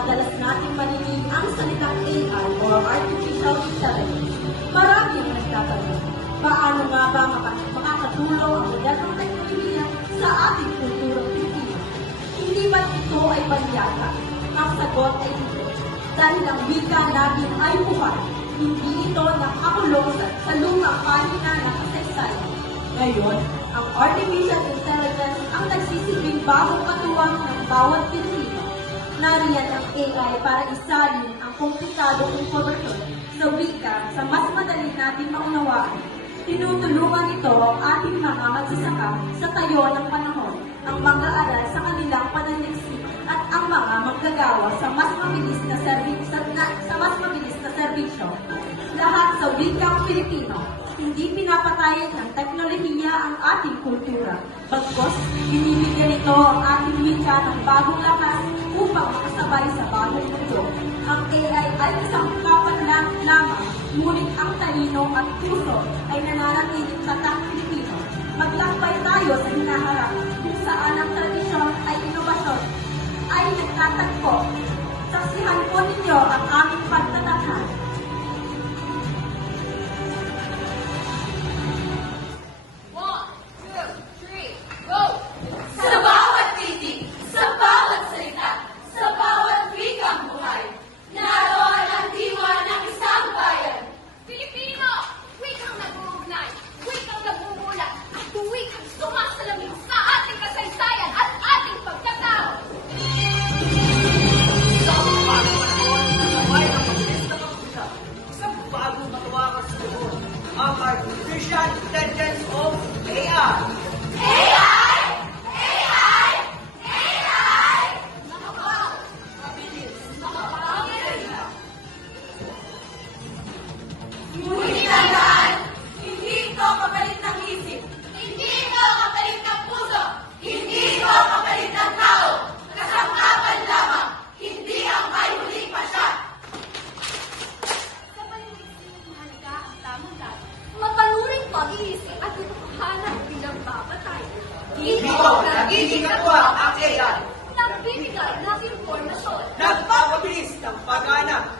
madalas nating marinig ang salitang AI o Artificial Intelligence, marami ang nagtatanong, paano nga ba makakatulong ang modernong teknolohiya sa ating kulturang Pilipino? Hindi ba ito ay banyaga? Ang sagot ay hindi. Dahil ang wika natin ay buhay, hindi ito nakakulong sa lumang pahina ng kasaysayan. Ngayon, ang Artificial Intelligence ang nagsisilbing bagong katuwang ng bawat Pilipino. Nariyan ang AI para isalin ang komplikadong impormasyon sa wika sa mas madali natin maunawaan. Tinutulungan ito ang ating mga magsasaka sa tayo ng panahon, ang mag-aaral sa kanilang pananaliksik at ang mga manggagawa sa mas mabilis na serbisyo. Lahat sa wikang Pilipino. Hindi pinapatayan ng teknolohiya ang ating kultura. Bagkus, binibigyan ito ang ating wika ng bagong lakas upang makasabay sa bagong mundo. Ang AI ay isang kapanlang lamang, ngunit ang talino at puso ay nananatiling tatak Pilipino. Maglakbay tayo sa hinaharap kung saan ang tradisyon ay inobasyon ay nagtatagpo. Saksihan po ninyo ang aming pagtatakhan. Artificial Intelligence of AI. Ngunit tandaan, hindi ito kapalit ng isip. Hindi ito kapalit ng puso. Hindi ito kapalit ng tao. Kasangkapan lamang, hindi ang may huling pasya. Sa paninigsing mahalaga ang tamang dati, matanuring pag-iisip at itotohanan bilang papatay. Dito, nagiging katwa ang AI. Nagbibigay ng impormasyon. Nagpapabilis ng pag-anak